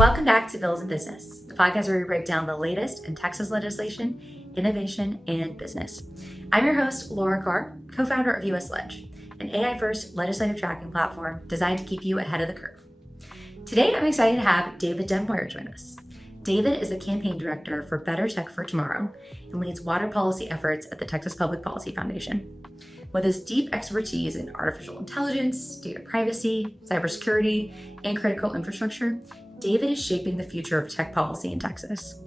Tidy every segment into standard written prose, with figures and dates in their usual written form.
Welcome back to Bills and Business, the podcast where we break down the latest in Texas legislation, innovation, and business. I'm your host, Laura Carr, co-founder of USLege, an AI-first legislative tracking platform designed to keep you ahead of the curve. Today, I'm excited to have David Dunmoyer join us. David is the campaign director for Better Tech for Tomorrow and leads water policy efforts at the Texas Public Policy Foundation. With his deep expertise in artificial intelligence, data privacy, cybersecurity, and critical infrastructure, David is shaping the future of tech policy in Texas.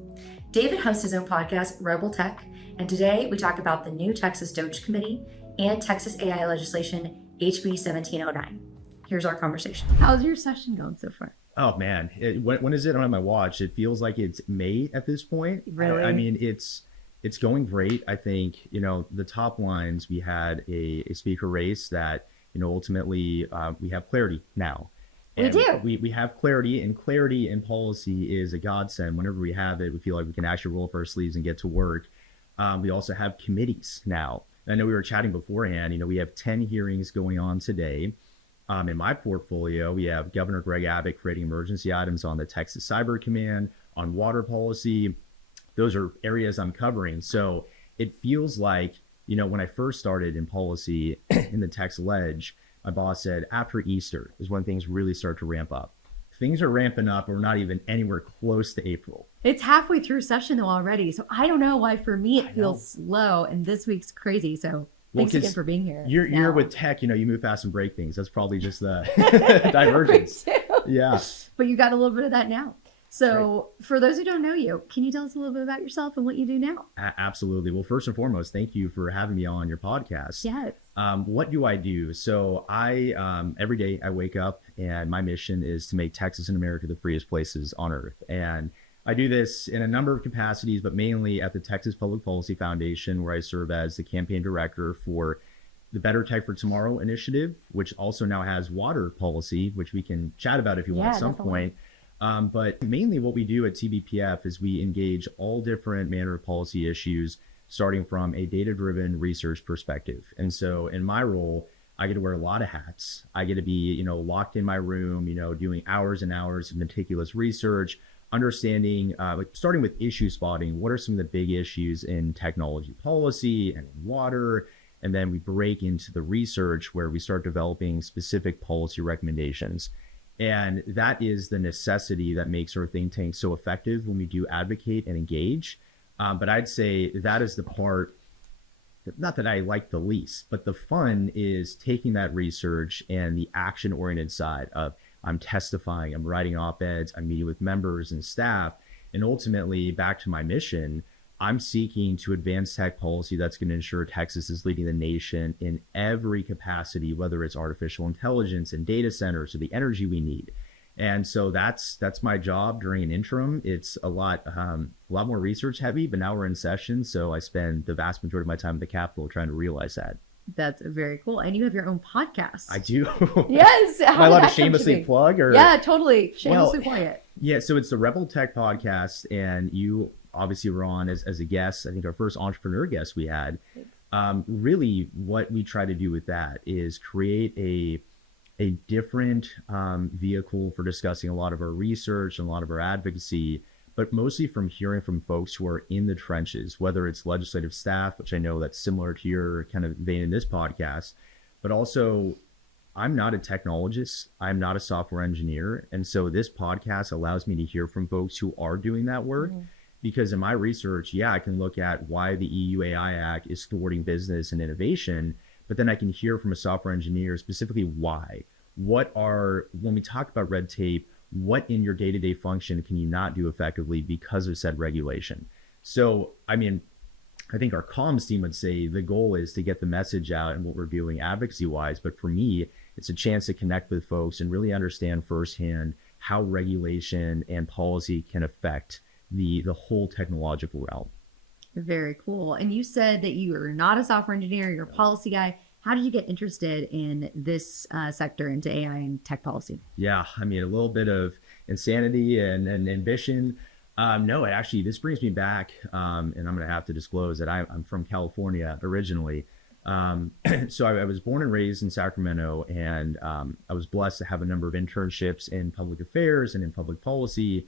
David hosts his own podcast, Rebel Tech, and today we talk about the new Texas DOGE Committee and Texas AI legislation, HB 1709. Here's our conversation. How's your session going so far? Oh man, when is it on my watch? It feels like it's May at this point. Really? I mean, it's going great. I think, the top lines, we had a speaker race that, ultimately we have clarity now. And we do. We have clarity, and clarity in policy is a godsend. Whenever we have it, we feel like we can actually roll up our sleeves and get to work. We also have committees now. I know we were chatting beforehand, we have 10 hearings going on today. In my portfolio, we have Governor Greg Abbott creating emergency items on the Texas Cyber Command, on water policy. Those are areas I'm covering. So it feels like, when I first started in policy in the TexasLege, my boss said after Easter is when things really start to ramp up. Things are ramping up. We're not even anywhere close to April. It's halfway through session though already. So I don't know why for me it feels slow, and this week's crazy. So thanks again for being here. You're with tech, you move fast and break things. That's probably just the divergence. Yeah. But you got a little bit of that now. So For those who don't know you, can you tell us a little bit about yourself and what you do now? Absolutely. Well, first and foremost, thank you for having me on your podcast. Yes. What do I do? So I, every day I wake up and my mission is to make Texas and America the freest places on earth. And I do this in a number of capacities, but mainly at the Texas Public Policy Foundation, where I serve as the campaign director for the Better Tech for Tomorrow initiative, which also now has water policy, which we can chat about if you want at some point. But mainly what we do at TBPF is we engage all different manner of policy issues, starting from a data-driven research perspective. And so in my role, I get to wear a lot of hats. I get to be, locked in my room, doing hours and hours of meticulous research, understanding, starting with issue spotting, what are some of the big issues in technology policy and water, and then we break into the research where we start developing specific policy recommendations. And that is the necessity that makes our think tank so effective when we do advocate and engage. But I'd say that is the part, not that I like the least, but the fun is taking that research and the action-oriented side of I'm testifying, I'm writing op-eds, I'm meeting with members and staff, and ultimately back to my mission, I'm seeking to advance tech policy that's going to ensure Texas is leading the nation in every capacity, whether it's artificial intelligence and data centers or the energy we need. And so that's my job during an interim. It's a lot more research heavy, but now we're in session. So I spend the vast majority of my time at the Capitol trying to realize that. That's very cool. And you have your own podcast. I do. Yes. Am I allowed to shamelessly plug? Or? Yeah, totally. Shamelessly plug it. Yeah, so it's the Rebel Tech podcast, and you obviously were on as a guest. I think our first entrepreneur guest we had. Really what we try to do with that is create a different vehicle for discussing a lot of our research and a lot of our advocacy, but mostly from hearing from folks who are in the trenches, whether it's legislative staff, which I know that's similar to your kind of vein in this podcast, but also I'm not a technologist. I'm not a software engineer. And so this podcast allows me to hear from folks who are doing that work. Because in my research, I can look at why the EU AI Act is thwarting business and innovation, but then I can hear from a software engineer specifically why. When we talk about red tape, what in your day-to-day function can you not do effectively because of said regulation? So, I think our comms team would say the goal is to get the message out and what we're doing advocacy-wise, but for me, it's a chance to connect with folks and really understand firsthand how regulation and policy can affect the whole technological realm. Very cool. And you said that you are not a software engineer, you're a policy guy. How did you get interested in this sector into AI and tech policy? Yeah, a little bit of insanity and ambition. No, actually, this brings me back, and I'm going to have to disclose that I'm from California originally. So I was born and raised in Sacramento, and I was blessed to have a number of internships in public affairs and in public policy.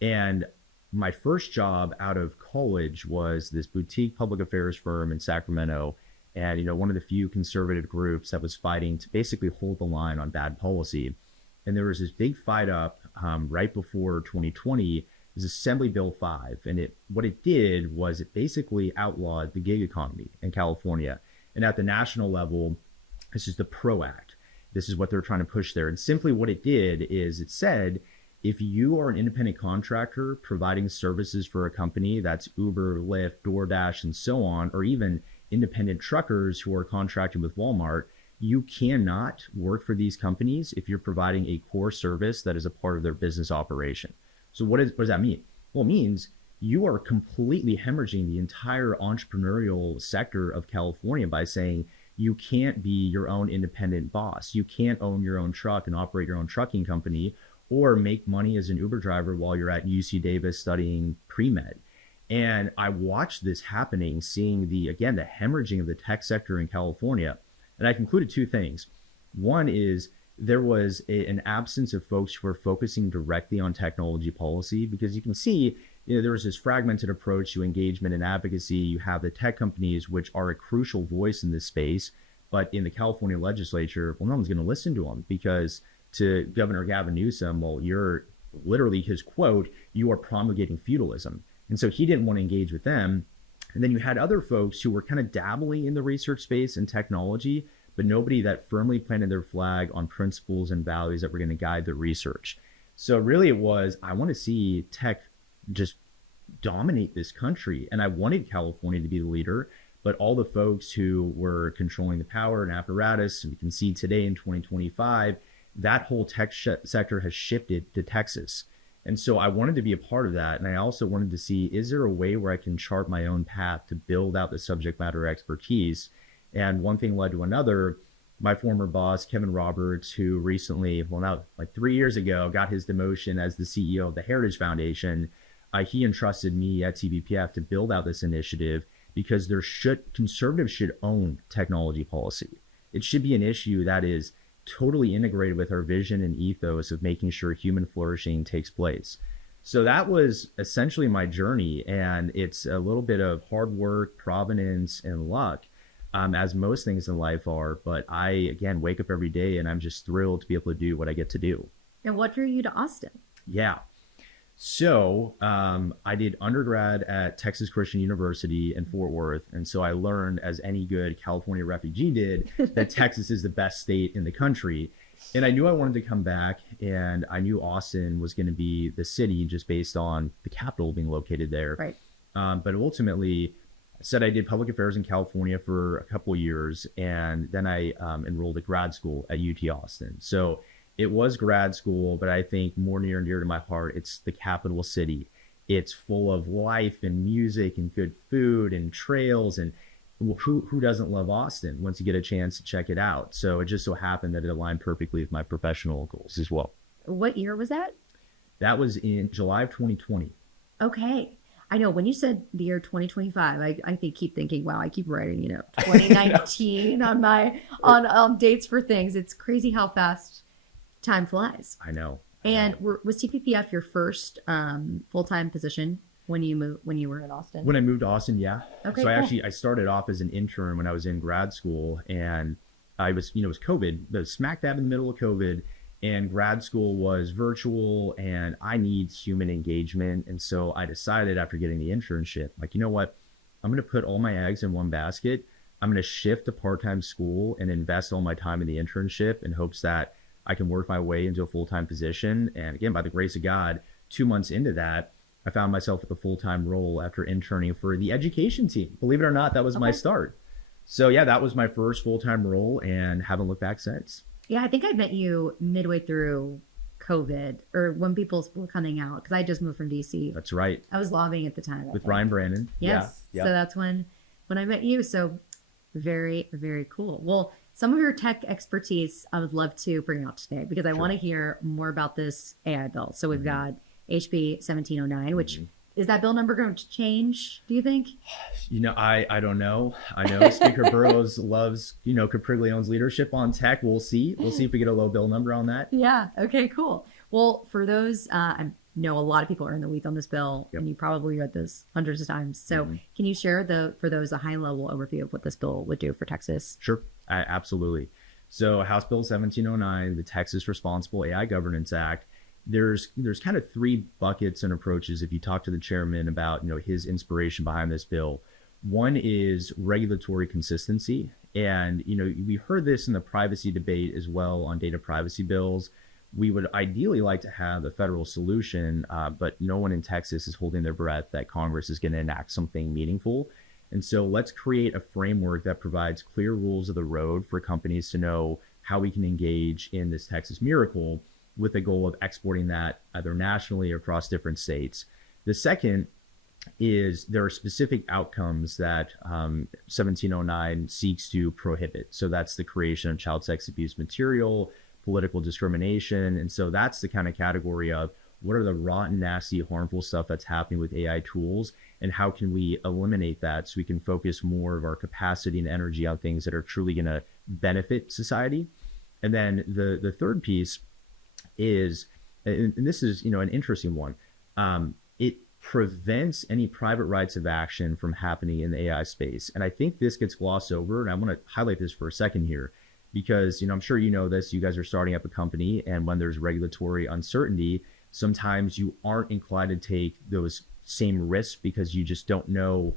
And my first job out of college was this boutique public affairs firm in Sacramento. And, one of the few conservative groups that was fighting to basically hold the line on bad policy. And there was this big fight up right before 2020, is Assembly Bill 5. And what it did was it basically outlawed the gig economy in California. And at the national level, this is the PRO Act. This is what they're trying to push there. And simply what it did is it said, if you are an independent contractor providing services for a company that's Uber, Lyft, DoorDash, and so on, or even independent truckers who are contracted with Walmart, you cannot work for these companies if you're providing a core service that is a part of their business operation. So what does that mean? Well, it means you are completely hemorrhaging the entire entrepreneurial sector of California by saying you can't be your own independent boss. You can't own your own truck and operate your own trucking company or make money as an Uber driver while you're at UC Davis studying pre-med. And I watched this happening, seeing the hemorrhaging of the tech sector in California. And I concluded two things. One is there was an absence of folks who were focusing directly on technology policy, because you can see there was this fragmented approach to engagement and advocacy. You have the tech companies, which are a crucial voice in this space, but in the California legislature, well, no one's going to listen to them, because to Governor Gavin Newsom, well, you're literally, his quote, you are promulgating feudalism. And so he didn't want to engage with them. And then you had other folks who were kind of dabbling in the research space and technology, but nobody that firmly planted their flag on principles and values that were going to guide the research. So really it was, I want to see tech just dominate this country. And I wanted California to be the leader, but all the folks who were controlling the power and apparatus, we can see today in 2025, that whole tech sector has shifted to Texas. And so I wanted to be a part of that. And I also wanted to see, is there a way where I can chart my own path to build out the subject matter expertise? And one thing led to another. My former boss, Kevin Roberts, who recently, well, now like 3 years ago, got his demotion as the CEO of the Heritage Foundation. He entrusted me at TBPF to build out this initiative, because conservatives should own technology policy. It should be an issue that is totally integrated with our vision and ethos of making sure human flourishing takes place. So that was essentially my journey. And it's a little bit of hard work, provenance, and luck, as most things in life are. But I, again, wake up every day and I'm just thrilled to be able to do what I get to do. And what drew you to Austin? Yeah. So I did undergrad at Texas Christian University in Fort Worth. And so I learned, as any good California refugee did, that Texas is the best state in the country. And I knew I wanted to come back, and I knew Austin was going to be the city just based on the capital being located there. Right. But ultimately, I said I did public affairs in California for a couple of years, and then I enrolled at grad school at UT Austin. So it was grad school, but I think more near and dear to my heart, it's the capital city. It's full of life and music and good food and trails. And who doesn't love Austin once you get a chance to check it out? So it just so happened that it aligned perfectly with my professional goals as well. What year was that? That was in July of 2020. Okay. I know when you said the year 2025, I keep thinking, wow, I keep writing, 2019 on dates for things. It's crazy how fast time flies. I know. And was TPPF your first full-time position when you were in Austin? When I moved to Austin, yeah. Okay. So cool. I started off as an intern when I was in grad school, and I was, it was COVID, the smack dab in the middle of COVID, and grad school was virtual, and I need human engagement. And so I decided after getting the internship, like, you know what, I'm going to put all my eggs in one basket. I'm going to shift to part-time school and invest all my time in the internship in hopes that I can work my way into a full-time position. And again, by the grace of God, 2 months into that, I found myself with a full-time role after interning for the education team. Believe it or not, that was my start. So yeah, that was my first full-time role, and haven't looked back since. Yeah, I think I met you midway through COVID, or when people were coming out, because I just moved from DC. That's right. I was lobbying at the time. With Ryan Brandon. Yes. Yeah. So that's when I met you. So very, very cool. Well, some of your tech expertise I would love to bring out today, because I want to hear more about this AI bill. So we've got HB 1709, which Is that bill number going to change, do you think? I don't know. I know Speaker Burrows loves, Capriglione's leadership on tech. We'll see. We'll see if we get a low bill number on that. Yeah. Okay, cool. Well, for those, I know a lot of people are in the weeds on this bill, and you probably read this hundreds of times. So can you share for those a high level overview of what this bill would do for Texas? Sure. Absolutely. So House Bill 1709, the Texas Responsible AI Governance Act, there's kind of three buckets and approaches if you talk to the chairman about his inspiration behind this bill. One is regulatory consistency, and we heard this in the privacy debate as well on data privacy bills. We would ideally like to have a federal solution, but no one in Texas is holding their breath that Congress is going to enact something meaningful. And so let's create a framework that provides clear rules of the road for companies to know how we can engage in this Texas miracle, with the goal of exporting that either nationally or across different states. The second is there are specific outcomes that 1709 seeks to prohibit. So that's the creation of child sex abuse material, political discrimination. And so that's the kind of category of what are the rotten, nasty, harmful stuff that's happening with AI tools, and how can we eliminate that so we can focus more of our capacity and energy on things that are truly going to benefit society. And then the third piece is, and this is an interesting one, it prevents any private rights of action from happening in the AI space. And I think this gets glossed over, and I want to highlight this for a second here, because I'm sure you know this, you guys are starting up a company, and when there's regulatory uncertainty, sometimes you aren't inclined to take those same risks because you just don't know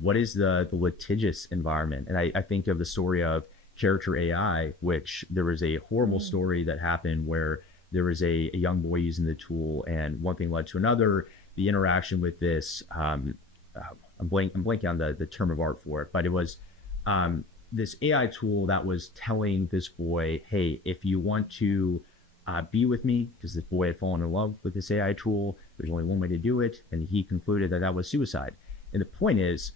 what is the litigious environment. And I think of the story of Character AI, which there was a horrible story that happened where there was a young boy using the tool, and one thing led to another. The interaction with this, I'm blanking on the term of art for it, but it was this AI tool that was telling this boy, hey, if you want to be with me, because this boy had fallen in love with this AI tool, there's only one way to do it, and he concluded that was suicide. And the point is,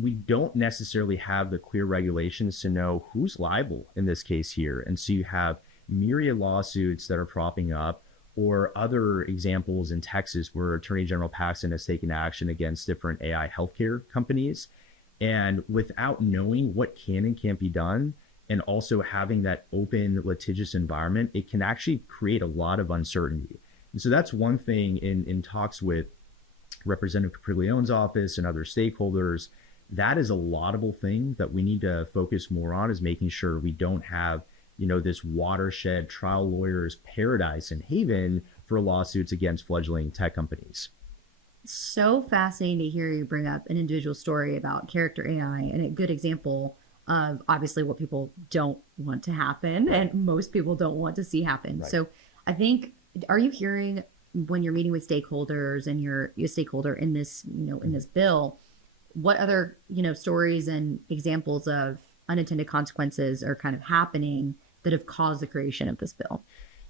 we don't necessarily have the clear regulations to know who's liable in this case here. And so you have myriad lawsuits that are propping up, or other examples in Texas where Attorney General Paxton has taken action against different AI healthcare companies. And without knowing what can and can't be done, and also having that open litigious environment, it can actually create a lot of uncertainty. And so that's one thing in talks with Representative Capriglione's office and other stakeholders. That is a laudable thing that we need to focus more on, is making sure we don't have this watershed trial lawyers paradise and haven for lawsuits against fledgling tech companies. So fascinating to hear you bring up an individual story about Character AI, and a good example of obviously what people don't want to happen, and most people don't want to see happen. Right. So I think, are you hearing when you're meeting with stakeholders and you're a stakeholder in this, in this bill, what other, stories and examples of unintended consequences are kind of happening that have caused the creation of this bill?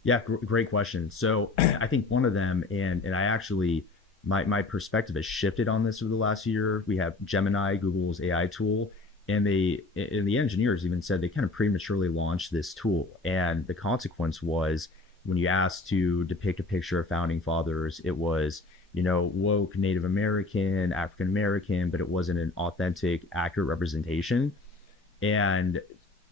Yeah, great question. So I think one of them, and I actually, my perspective has shifted on this over the last year. We have Gemini, Google's AI tool, and the engineers even said they kind of prematurely launched this tool. And the consequence was, when you asked to depict a picture of founding fathers, it was, woke Native American, African American, but it wasn't an authentic, accurate representation. And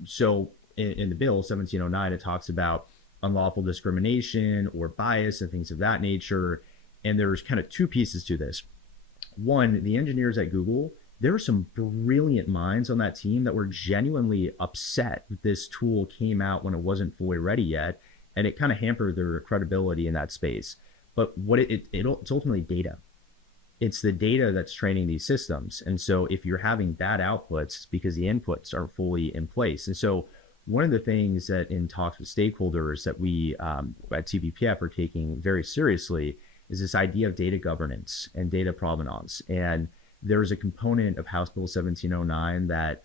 so in the bill 1709, it talks about unlawful discrimination or bias and things of that nature. And there's kind of two pieces to this. One, the engineers at Google, there were some brilliant minds on that team that were genuinely upset that this tool came out when it wasn't fully ready yet, and it kind of hampered their credibility in that space. But what it's ultimately data. It's the data that's training these systems. And so if you're having bad outputs, it's because the inputs aren't fully in place. And so one of the things that in talks with stakeholders that we at TVPF are taking very seriously is this idea of data governance and data provenance. And there's a component of House Bill 1709 that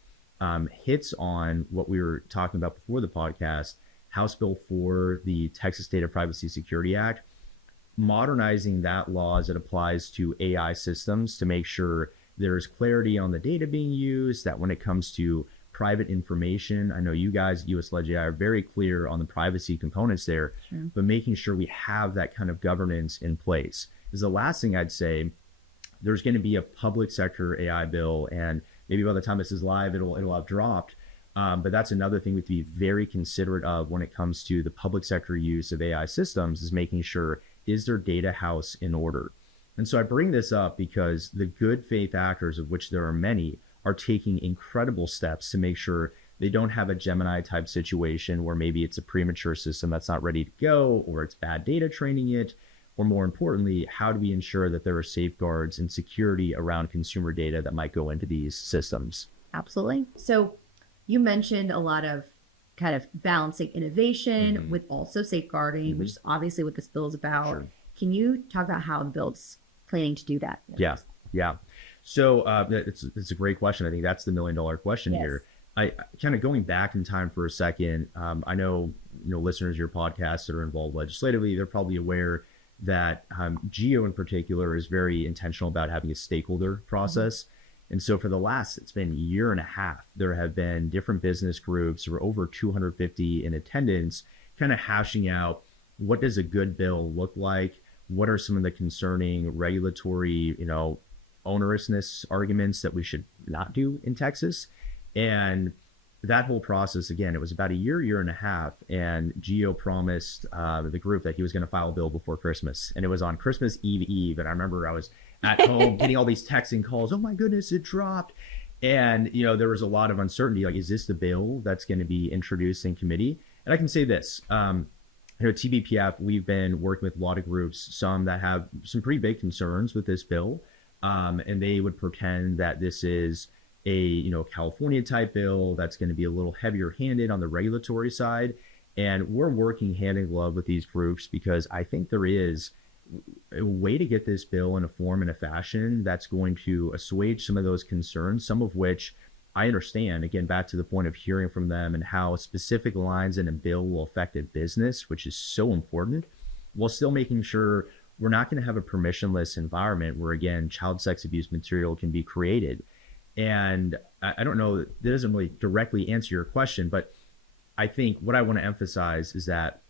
hits on what we were talking about before the podcast, House Bill 4, the Texas Data Privacy Security Act, modernizing that law as it applies to AI systems to make sure there's clarity on the data being used, that when it comes to private information, I know you guys, USLege are very clear on the privacy components there, but making sure we have that kind of governance in place. Is the last thing I'd say there's going to be a public sector AI bill, and maybe by the time this is live, it'll have dropped. But that's another thing we have to be very considerate of when it comes to the public sector use of AI systems, is making sure, is their data house in order? And so I bring this up because the good faith actors, of which there are many, are taking incredible steps to make sure they don't have a Gemini type situation where maybe it's a premature system that's not ready to go, or it's bad data training it, or more importantly, how do we ensure that there are safeguards and security around consumer data that might go into these systems? Absolutely. So you mentioned a lot of kind of balancing innovation with also safeguarding, which is obviously what this bill is about. Sure. Can you talk about how the bill's planning to do that? Yeah. So it's a great question. I think that's the $1 million question here. I kind of going back in time for a second. I know, listeners of your podcast that are involved legislatively, they're probably aware that GEO in particular is very intentional about having a stakeholder process. And so for the last, it's been a year and a half, there have been different business groups, there were over 250 in attendance, kind of hashing out, what does a good bill look like? What are some of the concerning regulatory, onerousness arguments that we should not do in Texas? And that whole process, again, it was about a year and a half, and GEO promised the group that he was going to file a bill before Christmas. And it was on Christmas Eve. And I remember I was at home getting all these texts and calls. Oh my goodness, it dropped. And, there was a lot of uncertainty. Like, is this the bill that's going to be introduced in committee? And I can say this, at TBPF, we've been working with a lot of groups, some that have some pretty big concerns with this bill. And they would pretend that this is a California type bill that's going to be a little heavier handed on the regulatory side. And we're working hand in glove with these groups because I think there is a way to get this bill in a form and a fashion that's going to assuage some of those concerns, some of which I understand, again, back to the point of hearing from them and how specific lines in a bill will affect a business, which is so important, while still making sure we're not going to have a permissionless environment where, again, child sex abuse material can be created. And I don't know, that doesn't really directly answer your question, but I think what I want to emphasize is that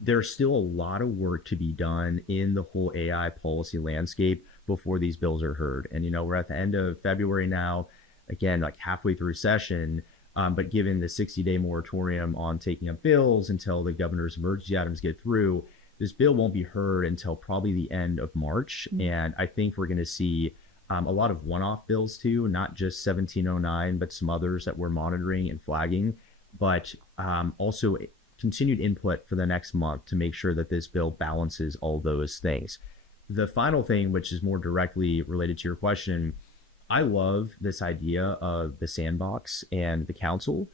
there's still a lot of work to be done in the whole AI policy landscape before these bills are heard. And, we're at the end of February now, again, like halfway through session, but given the 60-day moratorium on taking up bills until the governor's emergency items get through, this bill won't be heard until probably the end of March. And I think we're going to see a lot of one-off bills too, not just 1709, but some others that we're monitoring and flagging, but also continued input for the next month to make sure that this bill balances all those things. The final thing, which is more directly related to your question, I love this idea of the sandbox and the council.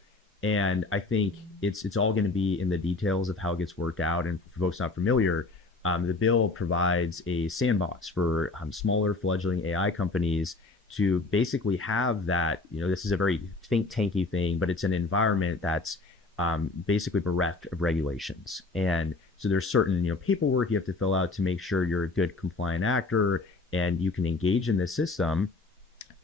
And I think it's all going to be in the details of how it gets worked out. And for folks not familiar, the bill provides a sandbox for smaller fledgling AI companies to basically have that, this is a very think tanky thing, but it's an environment that's basically bereft of regulations. And so there's certain, paperwork you have to fill out to make sure you're a good compliant actor and you can engage in this system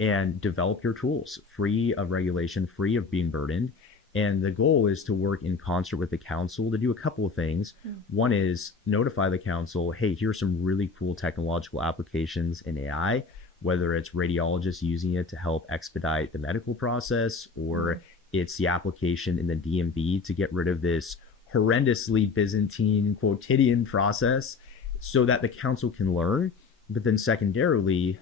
and develop your tools free of regulation, free of being burdened. And the goal is to work in concert with the council to do a couple of things. One is notify the council, hey, here's some really cool technological applications in AI, whether it's radiologists using it to help expedite the medical process, or it's the application in the DMV to get rid of this horrendously Byzantine quotidian process so that the council can learn. But then secondarily,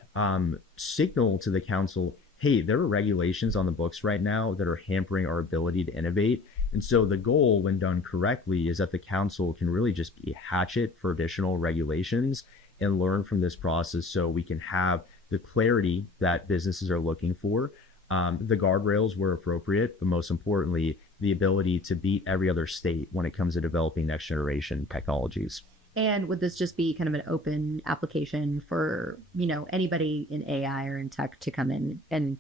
signal to the council, hey, there are regulations on the books right now that are hampering our ability to innovate. And so the goal, when done correctly, is that the council can really just be a hatchet for additional regulations and learn from this process so we can have the clarity that businesses are looking for, the guardrails where appropriate, but most importantly, the ability to beat every other state when it comes to developing next generation technologies. And would this just be kind of an open application for, anybody in AI or in tech to come in and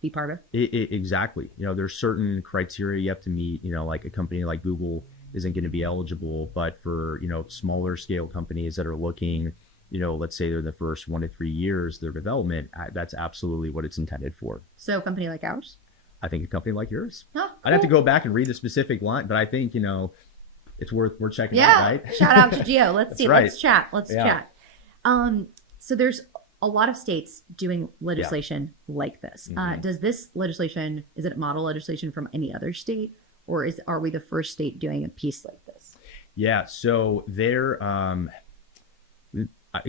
be part of? Exactly. There's certain criteria you have to meet, like a company like Google isn't going to be eligible, but for, smaller scale companies that are looking, let's say they're the first 1 to 3 years, their development, that's absolutely what it's intended for. So a company like ours? I think a company like yours. Oh, cool. I'd have to go back and read the specific line, but I think, it's worth checking out, right? Shout out to Gio. Let's see. Right. Let's chat. Let's chat. So there's a lot of states doing legislation like this. Does this legislation, is it model legislation from any other state, or are we the first state doing a piece like this? Yeah, so there, I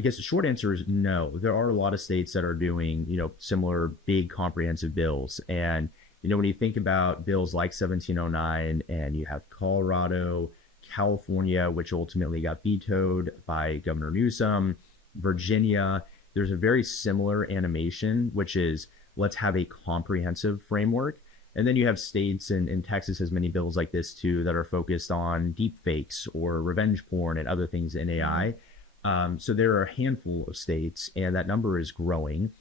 guess the short answer is no. There are a lot of states that are doing, similar big comprehensive bills. And, when you think about bills like 1709, and you have Colorado, California, which ultimately got vetoed by Governor Newsom, Virginia, there's a very similar animation, which is let's have a comprehensive framework. And then you have states, and Texas has many bills like this too, that are focused on deep fakes or revenge porn and other things in AI. So there are a handful of states, and that number is growing.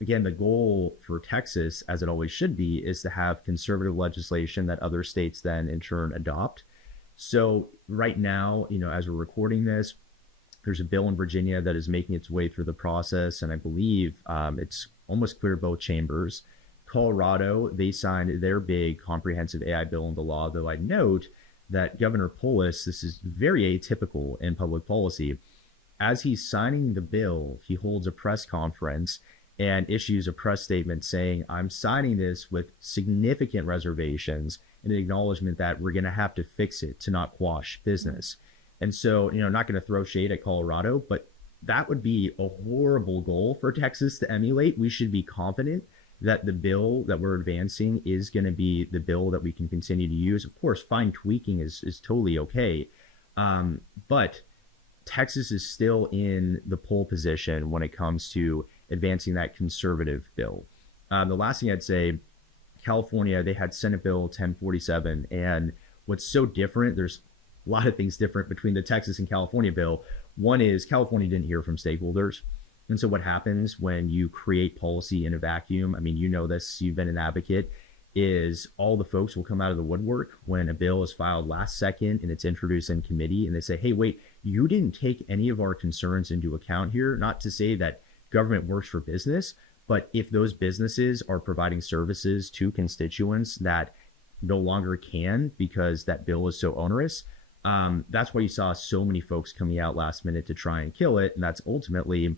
Again, the goal for Texas, as it always should be, is to have conservative legislation that other states then in turn adopt. So right now, as we're recording this, there's a bill in Virginia that is making its way through the process, and I believe it's almost clear both chambers. Colorado, they signed their big comprehensive AI bill into law, though I'd note that Governor Polis, this is very atypical in public policy. As he's signing the bill, he holds a press conference and issues a press statement saying, I'm signing this with significant reservations and an acknowledgement that we're going to have to fix it to not quash business. And so, not going to throw shade at Colorado, but that would be a horrible goal for Texas to emulate. We should be confident that the bill that we're advancing is going to be the bill that we can continue to use. Of course, fine tweaking is totally okay. But Texas is still in the pole position when it comes to advancing that conservative bill. The last thing I'd say, California, they had Senate Bill 1047. And what's so different, there's a lot of things different between the Texas and California bill. One is California didn't hear from stakeholders. And so what happens when you create policy in a vacuum, this, you've been an advocate, is all the folks will come out of the woodwork when a bill is filed last second and it's introduced in committee, and they say, hey, wait, you didn't take any of our concerns into account here. Not to say that government works for business, but if those businesses are providing services to constituents that no longer can because that bill is so onerous, that's why you saw so many folks coming out last minute to try and kill it. And that's ultimately,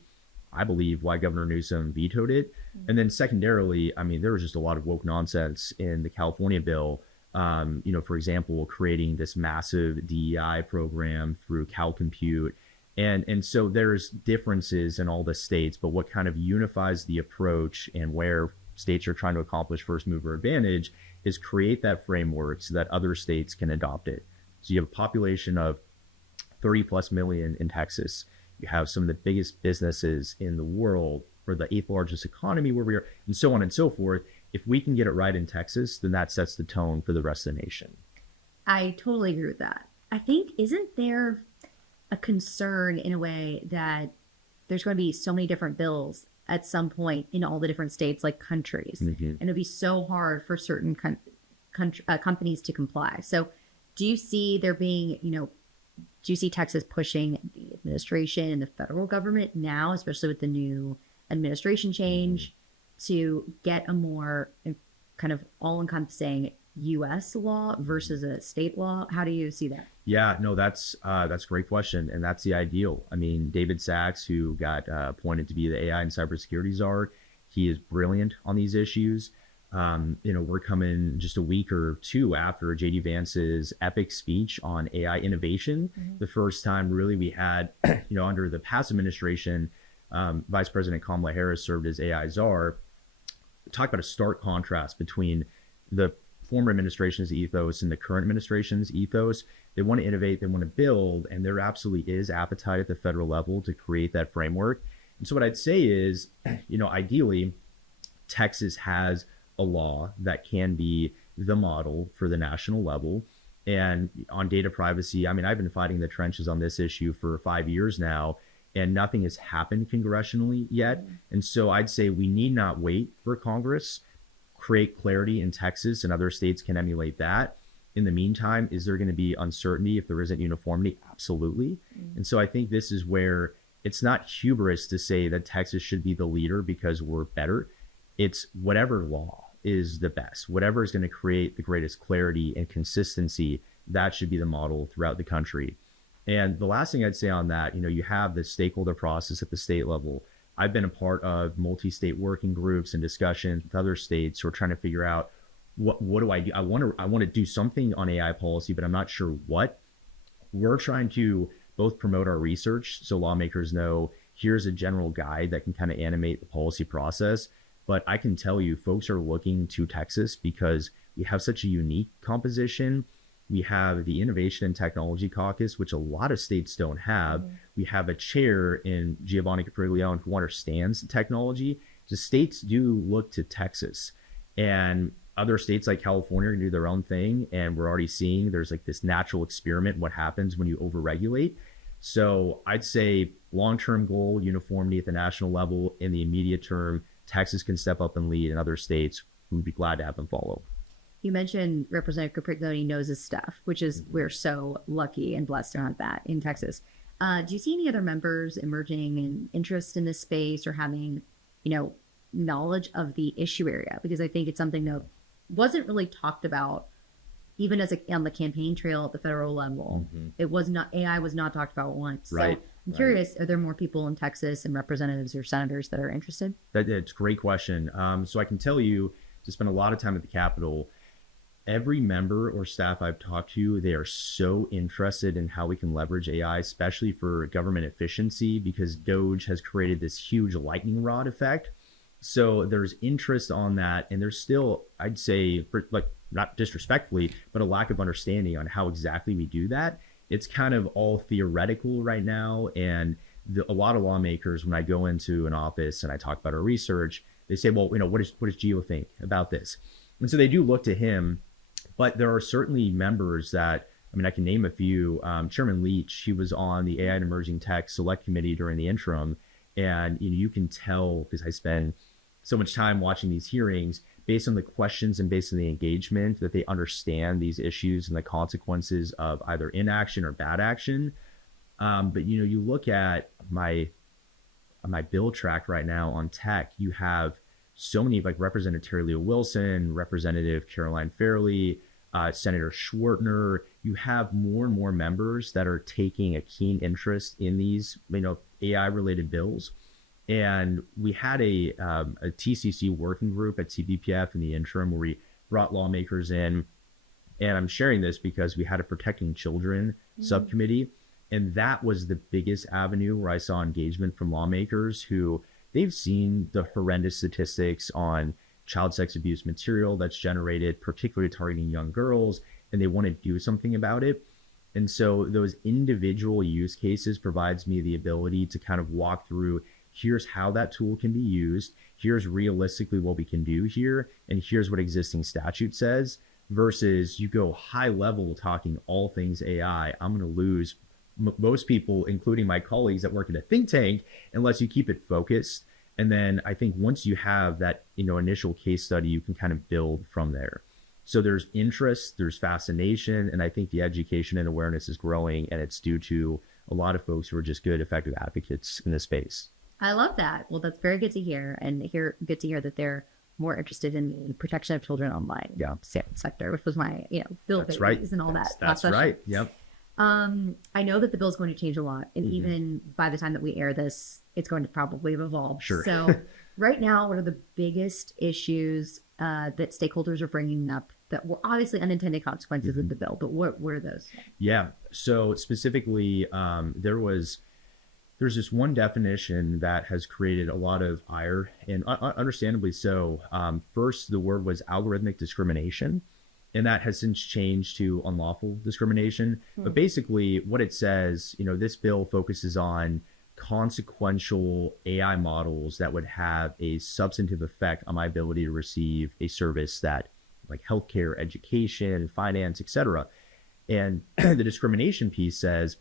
I believe, why Governor Newsom vetoed it. And then secondarily, there was just a lot of woke nonsense in the California bill. For example, creating this massive DEI program through CalCompute. And so there's differences in all the states, but what kind of unifies the approach and where states are trying to accomplish first mover advantage is create that framework so that other states can adopt it. So you have a population of 30 plus million in Texas. You have some of the biggest businesses in the world, or the 8th largest economy where we are, and so on and so forth. If we can get it right in Texas, then that sets the tone for the rest of the nation. I totally agree with that. I think, isn't there a concern in a way that there's going to be so many different bills at some point in all the different states, like countries, and it'll be so hard for certain companies to comply. So do you see there being, do you see Texas pushing the administration and the federal government now, especially with the new administration change, to get a more kind of all-encompassing U.S. law versus a state law? How do you see that? Yeah, no, that's a great question, and that's the ideal. David Sachs, who got appointed to be the AI and cybersecurity czar, he is brilliant on these issues. We're coming just a week or two after J.D. Vance's epic speech on AI innovation. The first time really we had, under the past administration, Vice President Kamala Harris served as AI czar. Talk about a stark contrast between the former administration's ethos and the current administration's ethos. They want to innovate, they want to build, and there absolutely is appetite at the federal level to create that framework. And so what I'd say is, ideally, Texas has a law that can be the model for the national level. And on data privacy, I've been fighting the trenches on this issue for 5 years now, and nothing has happened congressionally yet. And so I'd say we need not wait for Congress. Create clarity in Texas, and other states can emulate that. In the meantime, is there going to be uncertainty if there isn't uniformity? Absolutely. And so I think this is where it's not hubris to say that Texas should be the leader because we're better. It's whatever law is the best, whatever is going to create the greatest clarity and consistency, that should be the model throughout the country. And the last thing I'd say on that, you have the stakeholder process at the state level. I've been a part of multi-state working groups and discussions with other states who are trying to figure out what do I do? I want to do something on AI policy, but I'm not sure what. We're trying to both promote our research so lawmakers know here's a general guide that can kind of animate the policy process. But I can tell you, folks are looking to Texas because we have such a unique composition. We have the Innovation and Technology Caucus, which a lot of states don't have. Mm-hmm. We have a chair in Giovanni Capriglione who understands technology. The states do look to Texas, and other states like California can do their own thing. And we're already seeing there's like this natural experiment, what happens when you overregulate. So I'd say long-term goal, uniformity at the national level. In the immediate term, Texas can step up and lead, and other states would be glad to have them follow. You mentioned Representative Capriglione knows his stuff, which is we're so lucky and blessed to have that in Texas. Do you see any other members emerging in interest in this space or having, knowledge of the issue area? Because I think it's something that wasn't really talked about, even on the campaign trail at the federal level. Mm-hmm. It was not, AI was not talked about once. Right. So I'm curious, are there more people in Texas and representatives or senators that are interested? It's a great question. So I can tell you, to spend a lot of time at the Capitol, every member or staff I've talked to, they are so interested in how we can leverage AI, especially for government efficiency, because DOGE has created this huge lightning rod effect. So there's interest on that. And there's still, I'd say, not disrespectfully, but a lack of understanding on how exactly we do that. It's kind of all theoretical right now. And a lot of lawmakers, when I go into an office and I talk about our research, they say, well, what does Gio think about this? And so they do look to him. But there are certainly members that, I can name a few. Chairman Leach, he was on the AI and Emerging Tech Select Committee during the interim. And you can tell, because I spend so much time watching these hearings, based on the questions and based on the engagement, that they understand these issues and the consequences of either inaction or bad action. But you look at my bill track right now on tech, you have so many, like Representative Terry Leo Wilson, Representative Caroline Fairley, Senator Schwartner. You have more and more members that are taking a keen interest in these, AI-related bills. And we had a TCC working group at CBPF in the interim where we brought lawmakers in. And I'm sharing this because we had a Protecting Children subcommittee. And that was the biggest avenue where I saw engagement from lawmakers who they've seen the horrendous statistics on child sex abuse material that's generated, particularly targeting young girls, and they want to do something about it. And so those individual use cases provides me the ability to kind of walk through, here's how that tool can be used, here's realistically what we can do here, and here's what existing statute says, versus you go high level talking all things AI. I'm going to lose most people, including my colleagues that work in a think tank, unless you keep it focused. And then I think once you have that, initial case study, you can kind of build from there. So there's interest, there's fascination, and I think the education and awareness is growing, and it's due to a lot of folks who are just good, effective advocates in this space. I love that. Well, that's very good to hear, and good to hear that they're more interested in the protection of children online sector, which was my, bill That's right. and all that. That's right. Yep. I know that the bill is going to change a lot, and even by the time that we air this, it's going to probably have evolved. Sure. So right now, what are the biggest issues that stakeholders are bringing up that were obviously unintended consequences of the bill, but what were those? Yeah. So specifically, there's this one definition that has created a lot of ire, and understandably so. First, the word was algorithmic discrimination. And that has since changed to unlawful discrimination. But basically what it says, this bill focuses on consequential AI models that would have a substantive effect on my ability to receive a service that, like healthcare, education, finance, etc. And the discrimination piece says,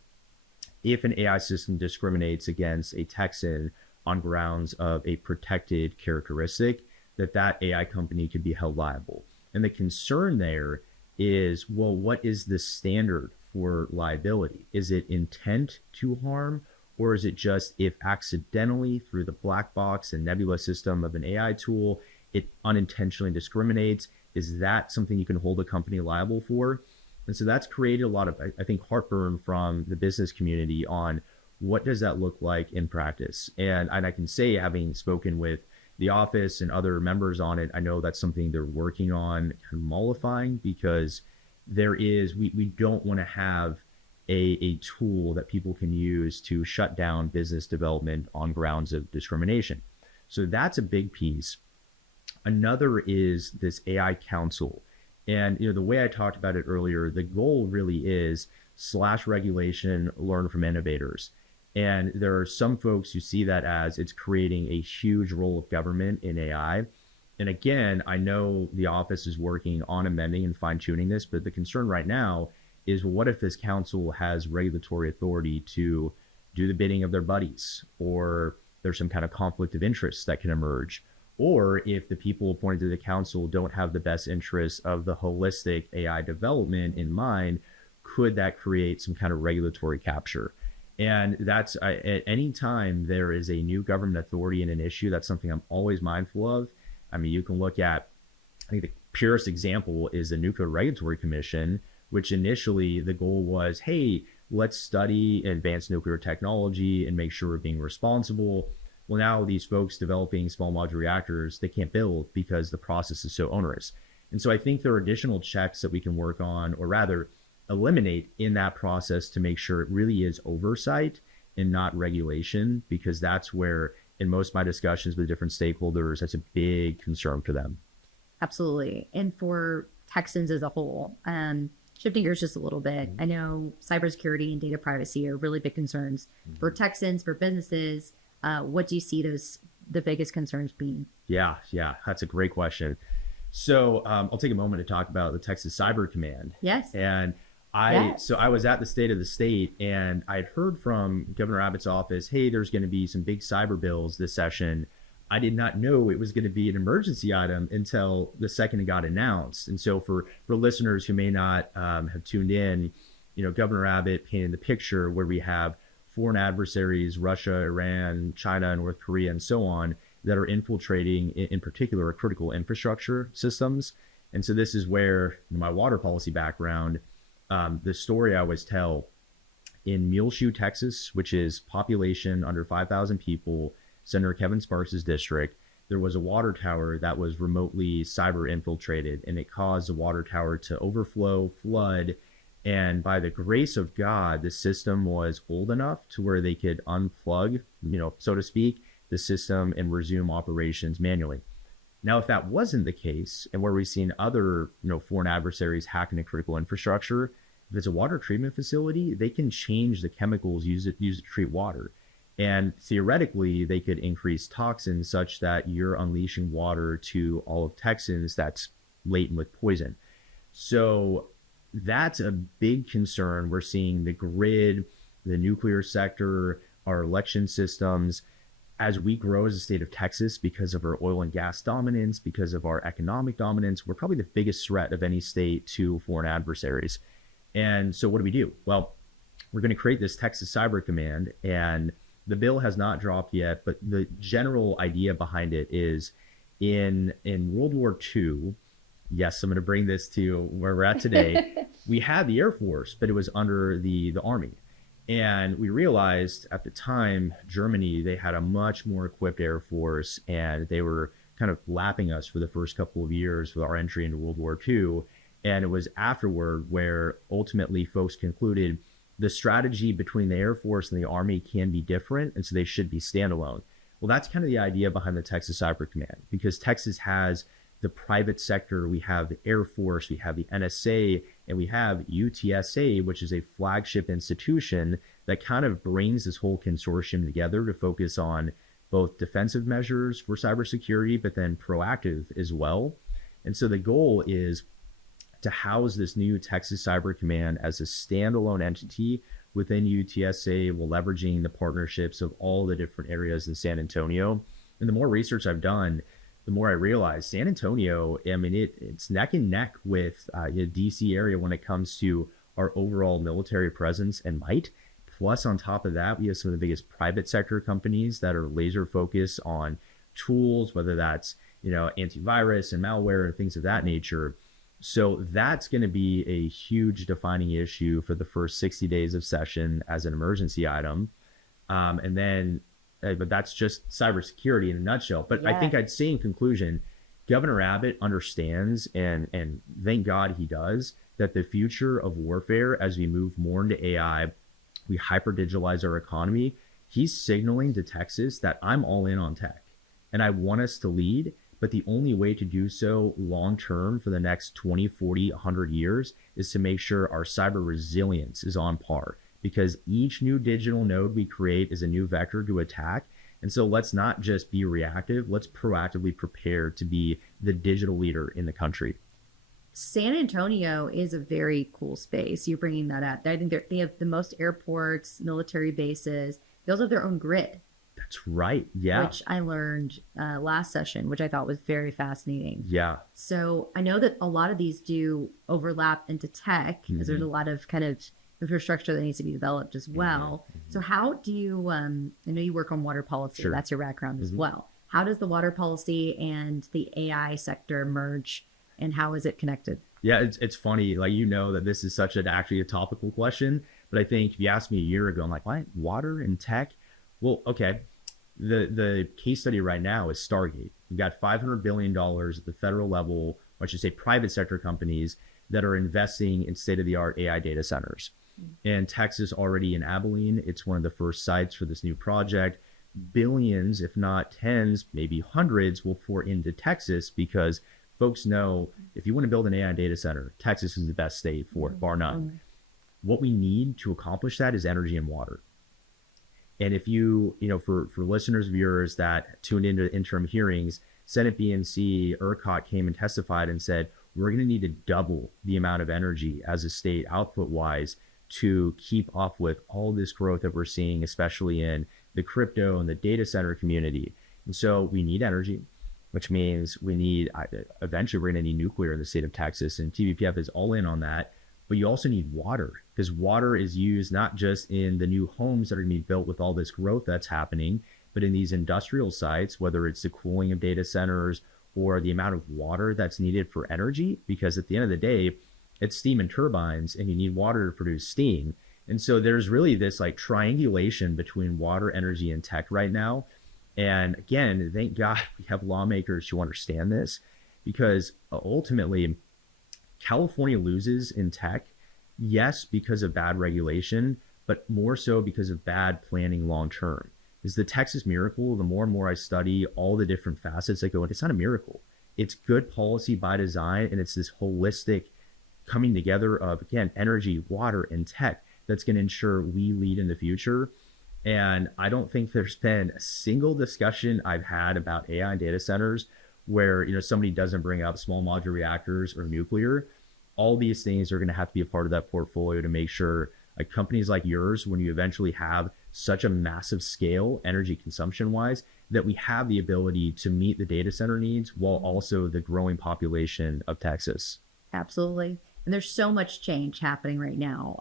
if an AI system discriminates against a Texan on grounds of a protected characteristic, that AI company could be held liable. And the concern there is, well, what is the standard for liability? Is it intent to harm, or is it just if accidentally through the black box and nebula system of an AI tool, it unintentionally discriminates? Is that something you can hold a company liable for? And so that's created a lot of, I think, heartburn from the business community on what does that look like in practice? And I can say, having spoken with the office and other members on it, I know that's something they're working on kind of mollifying, because we don't want to have a tool that people can use to shut down business development on grounds of discrimination. So that's a big piece. Another is this AI council. And the way I talked about it earlier, the goal really is slash regulation, learn from innovators. And there are some folks who see that as it's creating a huge role of government in AI. And again, I know the office is working on amending and fine tuning this, but the concern right now is, what if this council has regulatory authority to do the bidding of their buddies, or there's some kind of conflict of interest that can emerge, or if the people appointed to the council don't have the best interests of the holistic AI development in mind, could that create some kind of regulatory capture? And that's at any time there is a new government authority in an issue, that's something I'm always mindful of. I mean, you can look at, I think the purest example is the Nuclear Regulatory Commission, which initially the goal was, hey, let's study advanced nuclear technology and make sure we're being responsible. Well, now these folks developing small modular reactors, they can't build because the process is so onerous. And so I think there are additional checks that we can work on, or rather eliminate in that process, to make sure it really is oversight and not regulation, because that's where, in most of my discussions with different stakeholders, that's a big concern for them. Absolutely. And for Texans as a whole, shifting gears just a little bit, I know cybersecurity and data privacy are really big concerns for Texans, for businesses. What do you see the biggest concerns being? Yeah, that's a great question. So I'll take a moment to talk about the Texas Cyber Command. Yes. And I was at the State of the State, and I'd heard from Governor Abbott's office, hey, there's going to be some big cyber bills this session. I did not know it was going to be an emergency item until the second it got announced. And so for listeners who may not have tuned in, Governor Abbott painted the picture where we have foreign adversaries, Russia, Iran, China, North Korea, and so on, that are infiltrating, in particular, critical infrastructure systems. And so this is where, in my water policy background, the story I always tell, in Muleshoe, Texas, which is population under 5,000 people, Senator Kevin Sparks' district, there was a water tower that was remotely cyber infiltrated, and it caused the water tower to overflow, flood. And by the grace of God, the system was old enough to where they could unplug, so to speak, the system and resume operations manually. Now, if that wasn't the case, and where we've seen other, foreign adversaries hack into critical infrastructure, if it's a water treatment facility, they can change the chemicals used to treat water. And theoretically, they could increase toxins such that you're unleashing water to all of Texans that's laden with poison. So that's a big concern. We're seeing the grid, the nuclear sector, our election systems, as we grow as a state of Texas, because of our oil and gas dominance, because of our economic dominance, we're probably the biggest threat of any state to foreign adversaries. And so what do? Well, we're going to create this Texas Cyber Command, and the bill has not dropped yet, but the general idea behind it is in World War II, yes, I'm going to bring this to where we're at today, we had the Air Force, but it was under the Army. And we realized at the time, Germany, they had a much more equipped Air Force, and they were kind of lapping us for the first couple of years with our entry into World War II. And it was afterward where ultimately folks concluded the strategy between the Air Force and the Army can be different, and so they should be standalone. Well, that's kind of the idea behind the Texas Cyber Command, because Texas has the private sector, we have the Air Force, we have the NSA, and we have UTSA, which is a flagship institution that kind of brings this whole consortium together to focus on both defensive measures for cybersecurity, but then proactive as well. And so the goal is to house this new Texas Cyber Command as a standalone entity within UTSA, while leveraging the partnerships of all the different areas in San Antonio. And the more research I've done, the more I realize San Antonio, I mean, it's neck and neck with the DC area when it comes to our overall military presence and might. Plus, on top of that, we have some of the biggest private sector companies that are laser focused on tools, whether that's, antivirus and malware and things of that nature. So that's going to be a huge defining issue for the first 60 days of session as an emergency item. And then, but that's just cybersecurity in a nutshell. But I think I'd say in conclusion, Governor Abbott understands, and thank God he does, that the future of warfare, as we move more into AI, we hyper digitalize our economy. He's signaling to Texas that I'm all in on tech and I want us to lead. But the only way to do so long term for the next 20, 40, 100 years is to make sure our cyber resilience is on par, because each new digital node we create is a new vector to attack. And so let's not just be reactive, let's proactively prepare to be the digital leader in the country. San Antonio is a very cool space. You're bringing that up. I think they have the most airports, military bases. They also have their own grid. That's right. Yeah. Which I learned last session, which I thought was very fascinating. Yeah. So I know that a lot of these do overlap into tech, because there's a lot of kind of infrastructure that needs to be developed as well. So how do you, I know you work on water policy. Sure. That's your background as well. How does the water policy and the AI sector merge, and how is it connected? Yeah, it's funny. Like, that this is such actually a topical question, but I think if you asked me a year ago, I'm like, what? Water and tech? Well, okay. The case study right now is Stargate. We've got $500 billion at the federal level, or I should say private sector companies that are investing in state-of-the-art AI data centers. In Texas, already in Abilene, it's one of the first sites for this new project. Billions, if not tens, maybe hundreds, will pour into Texas because folks know if you want to build an AI data center, Texas is the best state for it, bar none. What we need to accomplish that is energy and water. And if for listeners of yours that tuned into interim hearings, Senate BNC ERCOT came and testified and said, we're going to need to double the amount of energy as a state output-wise to keep up with all this growth that we're seeing, especially in the crypto and the data center community. And so we need energy, which means eventually we're going to need nuclear in the state of Texas, and TVPF is all in on that. But you also need water, because water is used not just in the new homes that are going to be built with all this growth that's happening, but in these industrial sites, whether it's the cooling of data centers or the amount of water that's needed for energy, because at the end of the day, it's steam and turbines, and you need water to produce steam. And so there's really this triangulation between water, energy, and tech right now. And again, thank God we have lawmakers who understand this, because ultimately California loses in tech, yes, because of bad regulation, but more so because of bad planning long term. Is the Texas miracle, the more and more I study all the different facets that go into it, it's not a miracle. It's good policy by design, and it's this holistic coming together of, again, energy, water, and tech that's going to ensure we lead in the future. And I don't think there's been a single discussion I've had about AI data centers where somebody doesn't bring up small modular reactors or nuclear. All these things are going to have to be a part of that portfolio to make sure companies like yours, when you eventually have such a massive scale energy consumption wise, that we have the ability to meet the data center needs while also the growing population of Texas. Absolutely. And there's so much change happening right now,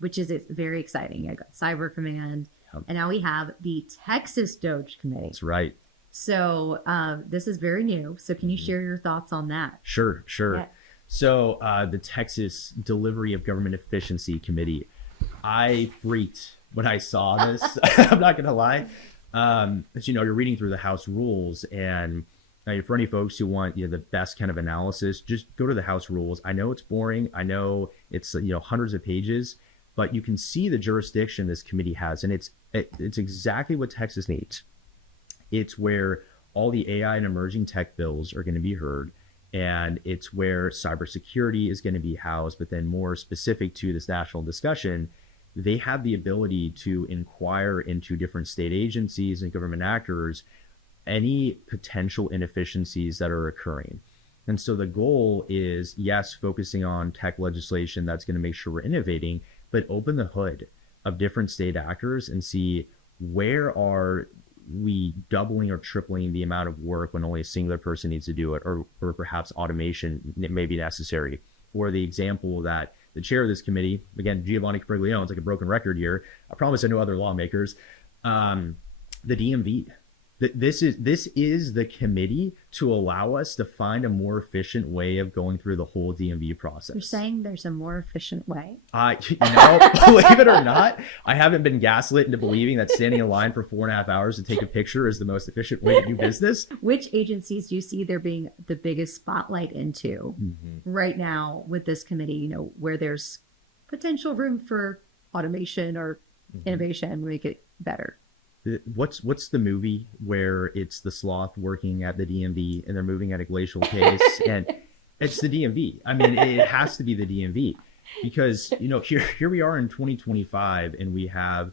which is very exciting. I got Cyber Command, and now we have the Texas DOGE Committee. That's right. So this is very new. So can you share your thoughts on that? Sure. Yeah. So the Texas Delivery of Government Efficiency Committee, I freaked when I saw this. I'm not going to lie. As you're reading through the House rules, and for any folks who want the best kind of analysis, just go to the House rules. I know it's boring. I know it's hundreds of pages, but you can see the jurisdiction this committee has, and it's exactly what Texas needs. It's where all the AI and emerging tech bills are going to be heard, and it's where cybersecurity is going to be housed. But then more specific to this national discussion, they have the ability to inquire into different state agencies and government actors any potential inefficiencies that are occurring. And so the goal is, yes, focusing on tech legislation that's going to make sure we're innovating, but open the hood of different state actors and see where are we doubling or tripling the amount of work when only a singular person needs to do it, or perhaps automation may be necessary. Or the example that the chair of this committee, again, Giovanni Capriglione, it's like a broken record here. I promise I know other lawmakers. The DMV. This is the committee to allow us to find a more efficient way of going through the whole DMV process. You're saying there's a more efficient way? Believe it or not, I haven't been gaslit into believing that standing in line for 4.5 hours to take a picture is the most efficient way to do business. Which agencies do you see there being the biggest spotlight into right now with this committee, where there's potential room for automation or innovation to make it better? What's the movie where it's the sloth working at the DMV and they're moving at a glacial pace? And it's the DMV. I mean, it has to be the DMV because, here we are in 2025 and we have,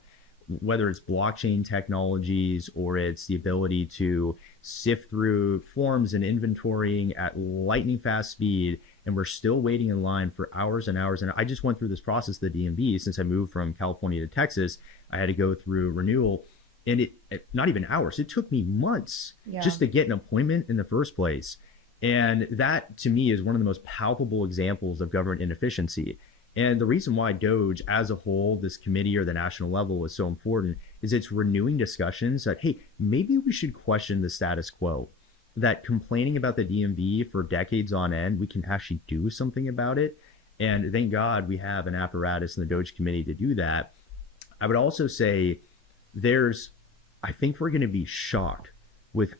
whether it's blockchain technologies or it's the ability to sift through forms and inventorying at lightning fast speed, and we're still waiting in line for hours and hours. And I just went through this process, the DMV, since I moved from California to Texas. I had to go through renewal. And it not even hours, it took me months just to get an appointment in the first place. And that to me is one of the most palpable examples of government inefficiency. And the reason why DOGE as a whole, this committee or the national level is so important is it's renewing discussions that, hey, maybe we should question the status quo, that complaining about the DMV for decades on end, we can actually do something about it. And thank God we have an apparatus in the DOGE committee to do that. I would also say, I think we're going to be shocked with,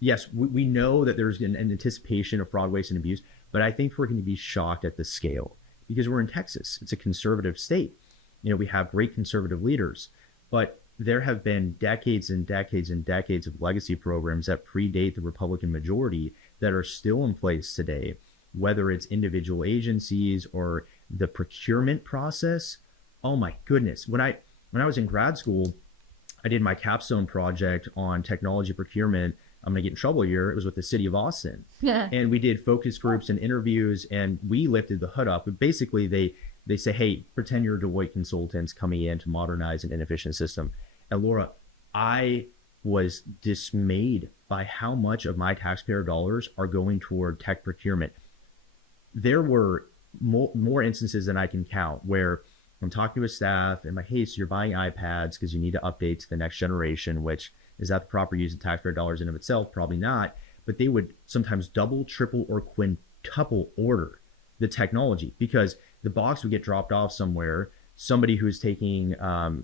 yes, we know that there's an anticipation of fraud, waste, and abuse, but I think we're going to be shocked at the scale because we're in Texas. It's a conservative state. We have great conservative leaders, but there have been decades and decades and decades of legacy programs that predate the Republican majority that are still in place today, whether it's individual agencies or the procurement process. Oh my goodness. When I was in grad school, I did my capstone project on technology procurement. I'm going to get in trouble here. It was with the city of Austin. Yeah. And we did focus groups and interviews, and we lifted the hood up. But basically, they say, hey, pretend you're Deloitte consultants coming in to modernize an inefficient system. And Laura, I was dismayed by how much of my taxpayer dollars are going toward tech procurement. There were more instances than I can count where I'm talking to a staff and hey, so you're buying iPads because you need to update to the next generation, which is that the proper use of taxpayer dollars in of itself? Probably not. But they would sometimes double, triple, or quintuple order the technology because the box would get dropped off somewhere. Somebody who's taking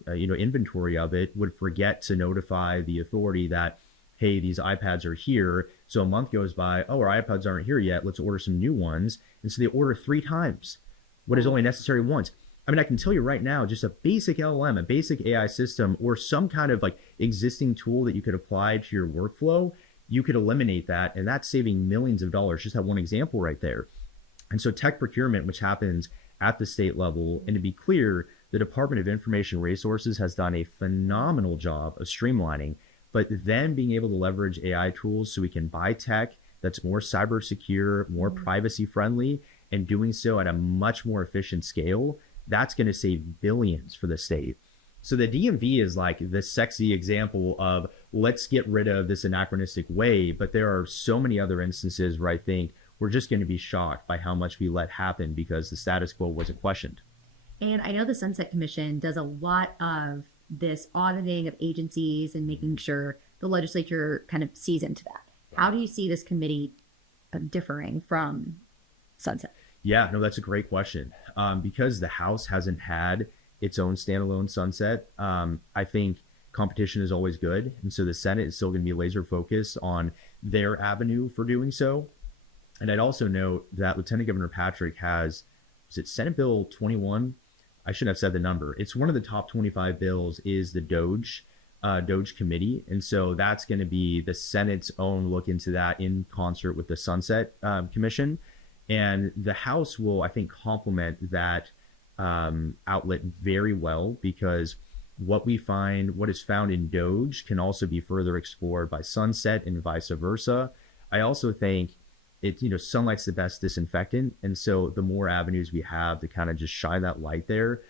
inventory of it would forget to notify the authority that, hey, these iPads are here. So a month goes by, oh, our iPads aren't here yet. Let's order some new ones. And so they order 3 times what is only necessary once. I mean, I can tell you right now, just a basic LLM, a basic AI system, or some kind of existing tool that you could apply to your workflow, you could eliminate that. And that's saving millions of dollars. Just that one example right there. And so tech procurement, which happens at the state level, and to be clear, the Department of Information Resources has done a phenomenal job of streamlining, but then being able to leverage AI tools so we can buy tech that's more cyber secure, more privacy friendly, and doing so at a much more efficient scale, that's going to save billions for the state. So the DMV is the sexy example of let's get rid of this anachronistic way, but there are so many other instances where I think we're just going to be shocked by how much we let happen because the status quo wasn't questioned. And I know the Sunset Commission does a lot of this auditing of agencies and making sure the legislature kind of sees into that. How do you see this committee differing from Sunset? Yeah, no, that's a great question. Because the House hasn't had its own standalone sunset, I think competition is always good. And so the Senate is still going to be laser focused on their avenue for doing so. And I'd also note that Lieutenant Governor Patrick has, is it Senate Bill 21? I shouldn't have said the number. It's one of the top 25 bills is the DOGE Committee. And so that's going to be the Senate's own look into that in concert with the Sunset Commission. And the House will, I think, complement that outlet very well because what is found in DOGE can also be further explored by Sunset and vice versa. I also think sunlight's the best disinfectant. And so the more avenues we have to kind of just shine that light there,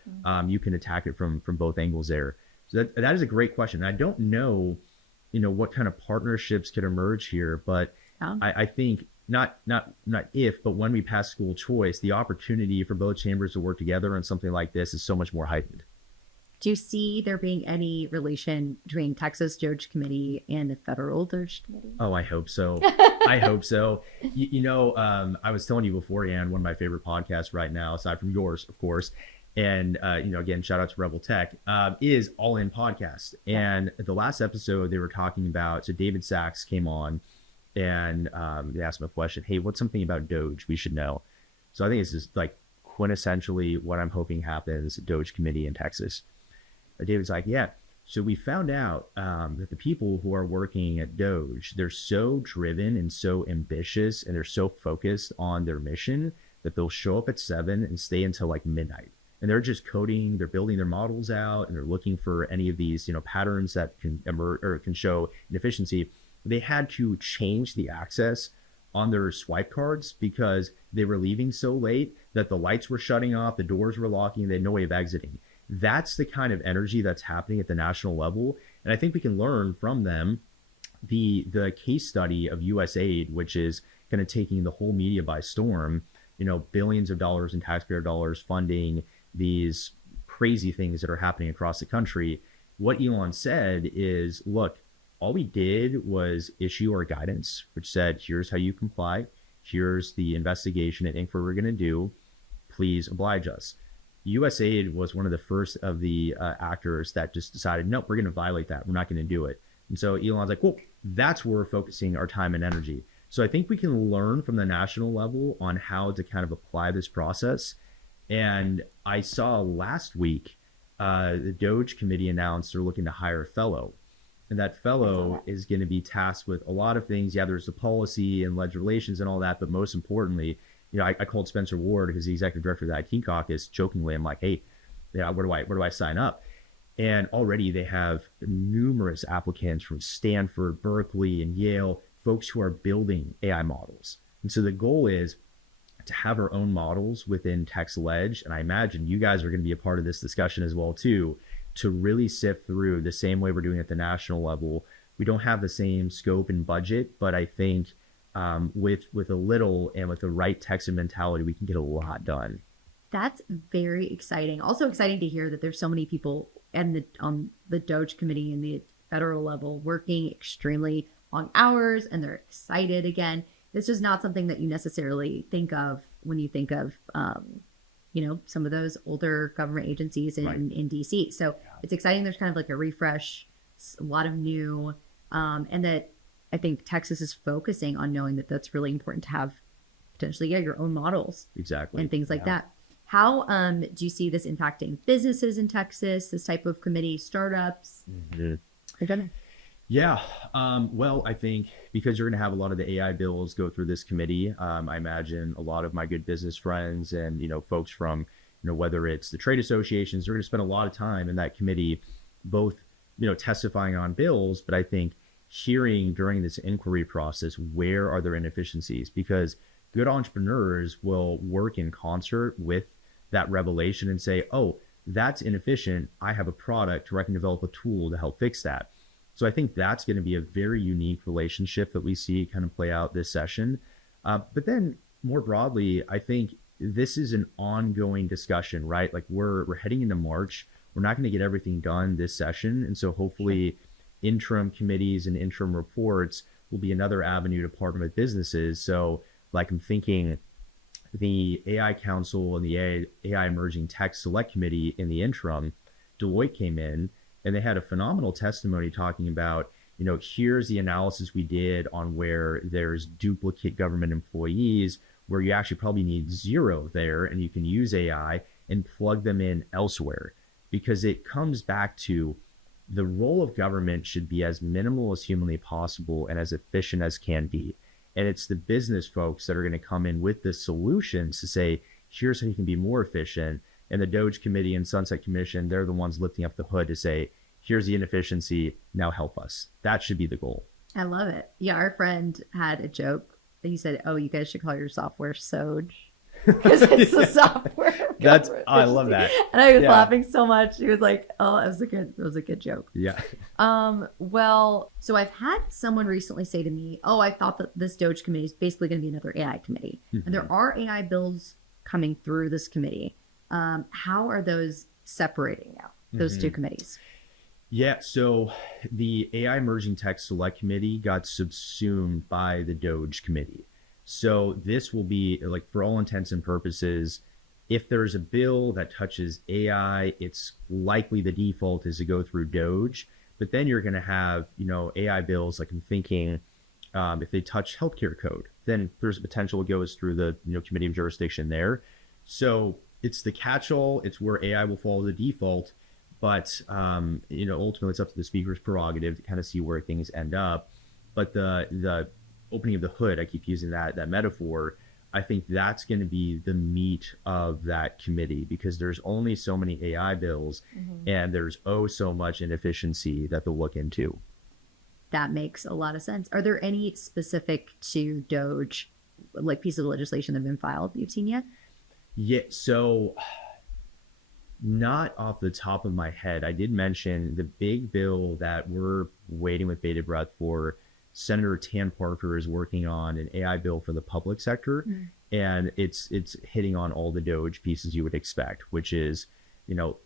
you can attack it from both angles there. So that is a great question. I don't know, what kind of partnerships could emerge here, but I think not if, but when we pass school choice, the opportunity for both chambers to work together on something like this is so much more heightened. Do you see there being any relation between Texas DOGE Committee and the federal DOGE Committee? Oh, I hope so. I hope so. I was telling you beforehand, one of my favorite podcasts right now, aside from yours, of course, and again, shout out to Rebel Tech, is All In Podcast. And the last episode they were talking about, so David Sachs came on and they asked him a question. Hey, what's something about DOGE we should know? So I think this is like quintessentially what I'm hoping happens at DOGE Committee in Texas. David's like, yeah. So we found out that the people who are working at DOGE, they're so driven and so ambitious and they're so focused on their mission that they'll show up at 7 and stay until like midnight. And they're just coding, they're building their models out, and they're looking for any of these, patterns that can emerge or can show inefficiency. They had to change the access on their swipe cards because they were leaving so late that the lights were shutting off, the doors were locking, they had no way of exiting. That's the kind of energy that's happening at the national level. And I think we can learn from them. The case study of USAID, which is kind of taking the whole media by storm, billions of dollars in taxpayer dollars funding these crazy things that are happening across the country. What Elon said is, look, all we did was issue our guidance, which said, here's how you comply. Here's the investigation and inquiry we're going to do. Please oblige us. USAID was one of the first of the actors that just decided, nope, we're going to violate that. We're not going to do it. And so Elon's like, well, that's where we're focusing our time and energy. So I think we can learn from the national level on how to kind of apply this process. And I saw last week, the DOGE Committee announced they're looking to hire a fellow. And that fellow is going to be tasked with a lot of things. Yeah, there's the policy and ledge relations and all that. But most importantly, I called Spencer Ward, who's the executive director of the IT caucus, jokingly. I'm like, hey, where do I sign up? And already they have numerous applicants from Stanford, Berkeley, and Yale, folks who are building AI models. And so the goal is to have our own models within TexasLege. And I imagine you guys are going to be a part of this discussion as well, too, to really sift through the same way we're doing at the national level. We don't have the same scope and budget, but I think with a little and with the right Texan mentality, we can get a lot done. That's very exciting. Also exciting to hear that there's so many people on the DOGE Committee and the federal level working extremely long hours, and they're excited again. This is not something that you necessarily think of when you think of, some of those older government agencies in DC. So it's exciting. There's kind of like a refresh, a lot of new, and that I think Texas is focusing on knowing that that's really important to have potentially, your own models. Exactly. And things like that. How do you see this impacting businesses in Texas, this type of committee, startups? Mm-hmm. Yeah. Well, I think because you're going to have a lot of the AI bills go through this committee, I imagine a lot of my good business friends and, folks from, whether it's the trade associations, they're going to spend a lot of time in that committee, both, testifying on bills, but I think hearing during this inquiry process, where are there inefficiencies? Because good entrepreneurs will work in concert with that revelation and say, oh, that's inefficient. I have a product where I can develop a tool to help fix that. So I think that's going to be a very unique relationship that we see kind of play out this session. But then more broadly, I think this is an ongoing discussion, right? Like we're heading into March. We're not going to get everything done this session. And so hopefully interim committees and interim reports will be another avenue to partner with businesses. So like I'm thinking the AI Council and the AI Emerging Tech Select Committee in the interim, Deloitte came in and they had a phenomenal testimony talking about, here's the analysis we did on where there's duplicate government employees, where you actually probably need 0 there and you can use AI and plug them in elsewhere, because it comes back to the role of government should be as minimal as humanly possible and as efficient as can be. And it's the business folks that are going to come in with the solutions to say, here's how you can be more efficient. And the DOGE Committee and Sunset Commission, they're the ones lifting up the hood to say, here's the inefficiency, now help us. That should be the goal. I love it. Yeah, our friend had a joke. He said, oh, you guys should call your software SOGE. Because it's the software. I love that. And I was laughing so much. He was like, oh, it was a good joke. Yeah. Well, so I've had someone recently say to me, oh, I thought that this DOGE committee is basically going to be another AI committee. Mm-hmm. And there are AI bills coming through this committee. How are those separating out? those two committees? Yeah, so the AI Emerging Tech Select Committee got subsumed by the DOGE Committee. So this will be, like, for all intents and purposes, if there's a bill that touches AI, it's likely the default is to go through DOGE. But then you're going to have, AI bills, like I'm thinking, if they touch healthcare code, then there's a potential it goes through the committee of jurisdiction there. So it's the catch-all. It's where AI will follow the default. But, ultimately it's up to the speaker's prerogative to kind of see where things end up. But the opening of the hood, I keep using that metaphor, I think that's going to be the meat of that committee, because there's only so many AI bills and there's so much inefficiency that they'll look into. That makes a lot of sense. Are there any specific to DOGE, like, pieces of legislation that have been filed you've seen yet? Yeah, so not off the top of my head. I did mention the big bill that we're waiting with bated breath for. Senator Tan Parker is working on an AI bill for the public sector, and it's hitting on all the DOGE pieces you would expect, which is,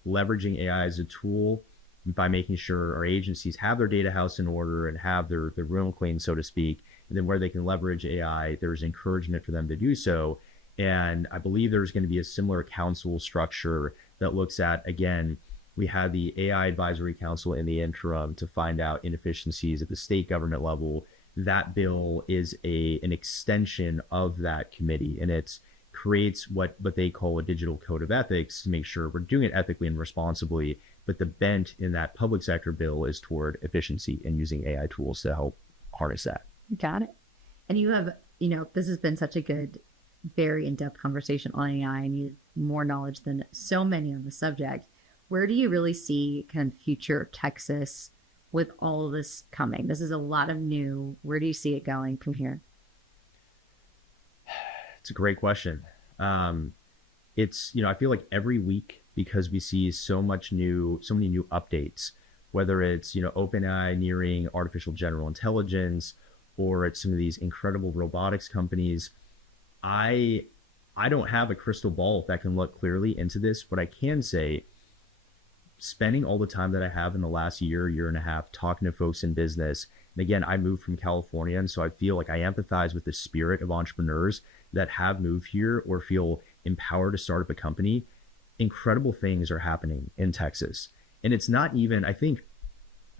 leveraging AI as a tool by making sure our agencies have their data house in order and have their room clean, so to speak. And then where they can leverage AI, there's encouragement for them to do so. And I believe there's going to be a similar council structure that looks at, again, we had the AI Advisory Council in the interim to find out inefficiencies at the state government level. That bill is an extension of that committee, and it creates what they call a digital code of ethics to make sure we're doing it ethically and responsibly. But the bent in that public sector bill is toward efficiency and using AI tools to help harness that. Got it. And you have, this has been such a good, very in-depth conversation on AI, and you have more knowledge than so many on the subject. Where do you really see kind of future Texas with all of this coming? This is a lot of new. Where do you see it going from here? It's a great question. It's, I feel like every week, because we see so many new updates, whether it's, OpenAI nearing artificial general intelligence, or it's some of these incredible robotics companies. I don't have a crystal ball that can look clearly into this. What I can say, spending all the time that I have in the last year and a half talking to folks in business, and again, I moved from California, and so I feel like I empathize with the spirit of entrepreneurs that have moved here or feel empowered to start up a company. Incredible things are happening in Texas. And it's not even, I think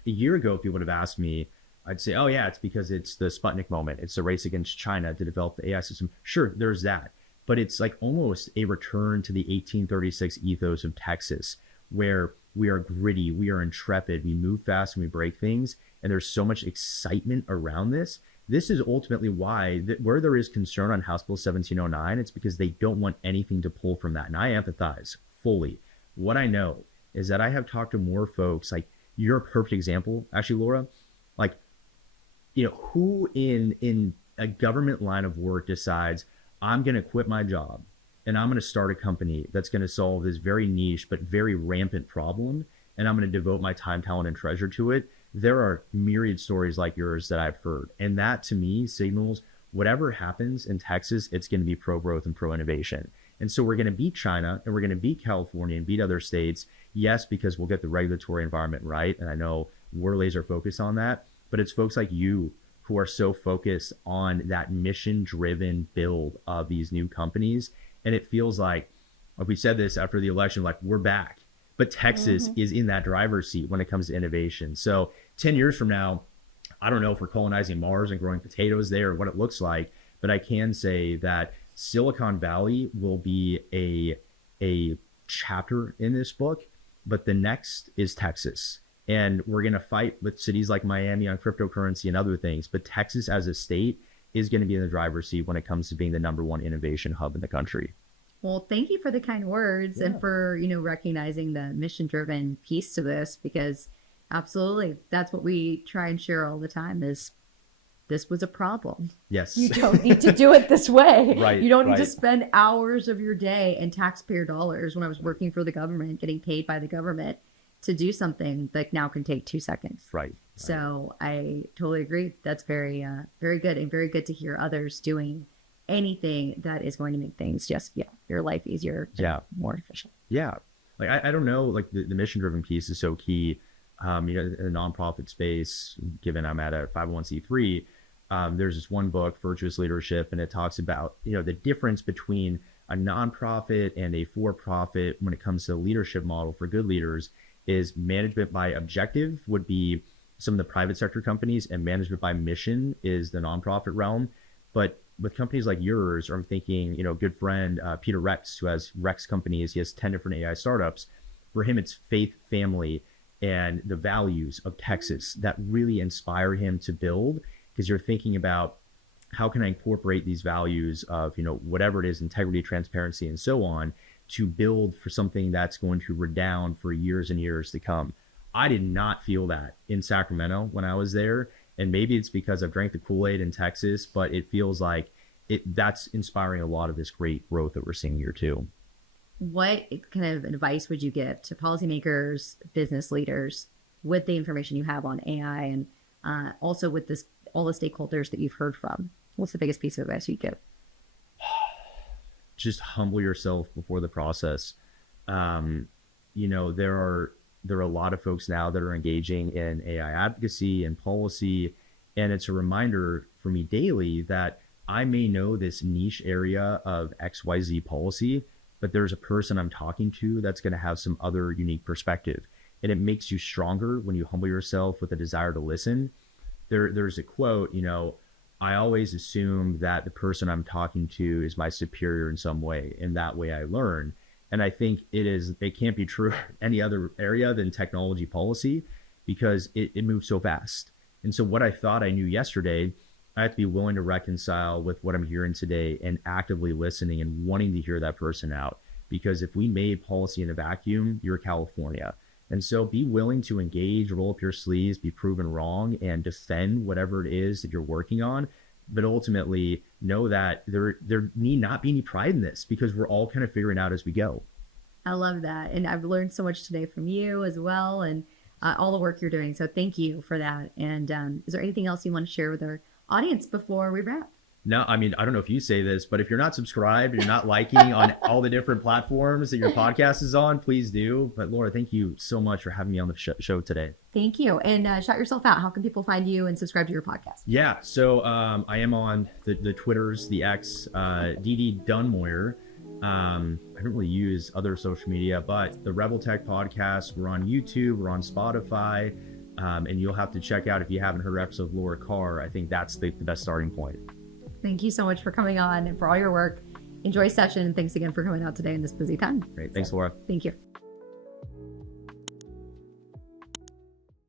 a year ago, if you would have asked me, I'd say, oh yeah, it's because it's the Sputnik moment. It's the race against China to develop the AI system. Sure, there's that. But it's like almost a return to the 1836 ethos of Texas, where we are gritty, we are intrepid, we move fast and we break things. And there's so much excitement around this. This is ultimately why, where there is concern on House Bill 1709, it's because they don't want anything to pull from that. And I empathize fully. What I know is that I have talked to more folks, like, you're a perfect example, actually, Laura, like, who in a government line of work decides I'm going to quit my job and I'm going to start a company that's going to solve this very niche but very rampant problem, and I'm going to devote my time, talent, and treasure to it. There are myriad stories like yours that I've heard. And that, to me, signals whatever happens in Texas, it's going to be pro-growth and pro-innovation. And so we're going to beat China, and we're going to beat California and beat other states. Yes, because we'll get the regulatory environment right. And I know we're laser focused on that. But it's folks like you who are so focused on that mission-driven build of these new companies. And it feels like we said this after the election, like, we're back. But Texas is in that driver's seat when it comes to innovation. So 10 years from now, I don't know if we're colonizing Mars and growing potatoes there or what it looks like, but I can say that Silicon Valley will be a chapter in this book, but the next is Texas. And we're going to fight with cities like Miami on cryptocurrency and other things. But Texas as a state is going to be in the driver's seat when it comes to being the #1 innovation hub in the country. Well, thank you for the kind words and for, recognizing the mission-driven piece to this, because absolutely, that's what we try and share all the time is this was a problem. Yes. You don't need to do it this way. Right. You don't need to spend hours of your day and taxpayer dollars when I was working for the government, getting paid by the government to do something that now can take 2 seconds. Right. So I totally agree. That's very, very good, and very good to hear others doing anything that is going to make things just, your life easier, more efficient. Yeah. Like, I don't know, like the mission driven piece is so key. In the nonprofit space, given I'm at a 501c3, there's this one book, Virtuous Leadership, and it talks about, the difference between a nonprofit and a for-profit when it comes to the leadership model for good leaders is management by objective would be some of the private sector companies, and management by mission is the nonprofit realm. But with companies like yours, or I'm thinking, good friend, Peter Rex, who has Rex companies, he has 10 different AI startups. For him, it's faith, family, and the values of Texas that really inspired him to build, because you're thinking about how can I incorporate these values of, whatever it is, integrity, transparency, and so on, to build for something that's going to redound for years and years to come. I did not feel that in Sacramento when I was there. And maybe it's because I've drank the Kool-Aid in Texas, but it feels like that's inspiring a lot of this great growth that we're seeing here too. What kind of advice would you give to policymakers, business leaders, with the information you have on AI, and also with all the stakeholders that you've heard from? What's the biggest piece of advice you'd give? Just humble yourself before the process. There are a lot of folks now that are engaging in AI advocacy and policy, and it's a reminder for me daily that I may know this niche area of XYZ policy, but there's a person I'm talking to that's going to have some other unique perspective, and it makes you stronger when you humble yourself with a desire to listen. There's a quote, I always assume that the person I'm talking to is my superior in some way, and that way I learn. And I think it can't be true any other area than technology policy, because it moves so fast. And so what I thought I knew yesterday, I have to be willing to reconcile with what I'm hearing today, and actively listening and wanting to hear that person out. Because if we made policy in a vacuum, you're California. And so be willing to engage, roll up your sleeves, be proven wrong, and defend whatever it is that you're working on. But ultimately know that there need not be any pride in this, because we're all kind of figuring out as we go. I love that. And I've learned so much today from you as well, and all the work you're doing. So thank you for that. And is there anything else you want to share with our audience before we wrap? No, I don't know if you say this, but if you're not subscribed, you're not liking on all the different platforms that your podcast is on, please do. But Laura, thank you so much for having me on the show today. Thank you. And shout yourself out. How can people find you and subscribe to your podcast? Yeah, so I am on the Twitters, the X, David Dunmoyer. I don't really use other social media, but the Rebel Tech podcast, we're on YouTube, we're on Spotify, and you'll have to check out, if you haven't heard episode of Laura Carr, I think that's the best starting point. Thank you so much for coming on and for all your work. Enjoy session, and thanks again for coming out today in this busy time. Great. Thanks, Laura. Thank you.